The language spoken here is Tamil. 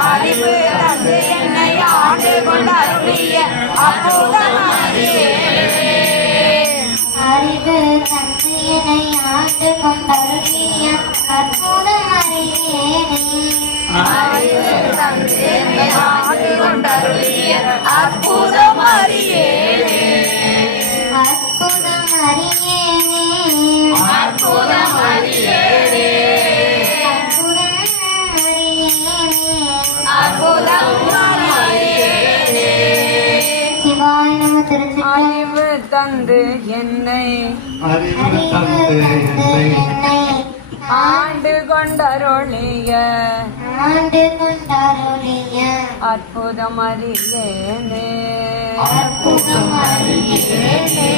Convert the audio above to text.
அறிவு தந்து என்னை ஆண்டு கொண்டருளிய அற்புதம் அறியே. அறிவு தந்து என்னை ஆண்டு கொண்டருளிய அற்புதம் அறியேனே. அறிவு தந்து என்னை ஆண்டு கொண்டருளிய அற்புதம் அறியேனே. அற்புதம் அறியேனே. அற்புதம் அறியேனே. அற்புதம் அறியேனே. சிவாய நம. திருச்சிற்றம்பலம். அறிவு தந்து என்னை ஆண்டு கொண்டருளிய அற்புதம் அறியேனே. அற்புதம் அறியேனே.